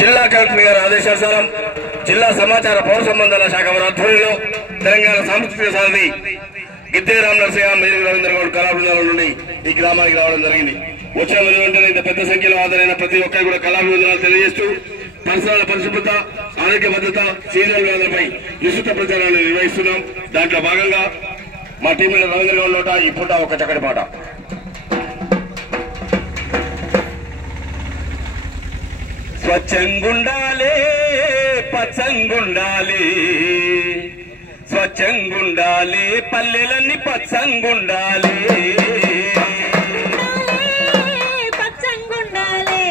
జిల్లా కలెక్టర్ గారి ఆదేశానుసారం జిల్లా సమాచార పౌర సంబంధాల శాఖ వారి ఆధ్వర్యంలో తెలంగాణ సాంస్కృతిక సారథి గిద్దే రామ్ నరసయ్య మేరీ రవీంద్ర గౌడ్ కళా బృందాల నుండి ఈ గ్రామానికి రావడం జరిగింది. వచ్చిన వెంటనే ఇంత పెద్ద సంఖ్యలో హాజరైన ప్రతి ఒక్కరు కూడా కళా బృందాలు తెలియజేస్తూ పరిసరాల పరిశుభ్రత, ఆరోగ్య భద్రత, సీజనల్ వ్యాధులపై విస్తృత ప్రచారాన్ని నిర్వహిస్తున్నాం. దాంట్లో భాగంగా మా టీం రవీంద్ర గౌడ్ నోట ఈ పూట ఒక చక్కటి పాట. స్వచ్ఛంగుండాలే పచ్చంగుండాలే, స్వచ్ఛంగుండాలే పల్లెలన్నీ పచ్చంగుండాలే, స్వచ్ఛంగుండాలే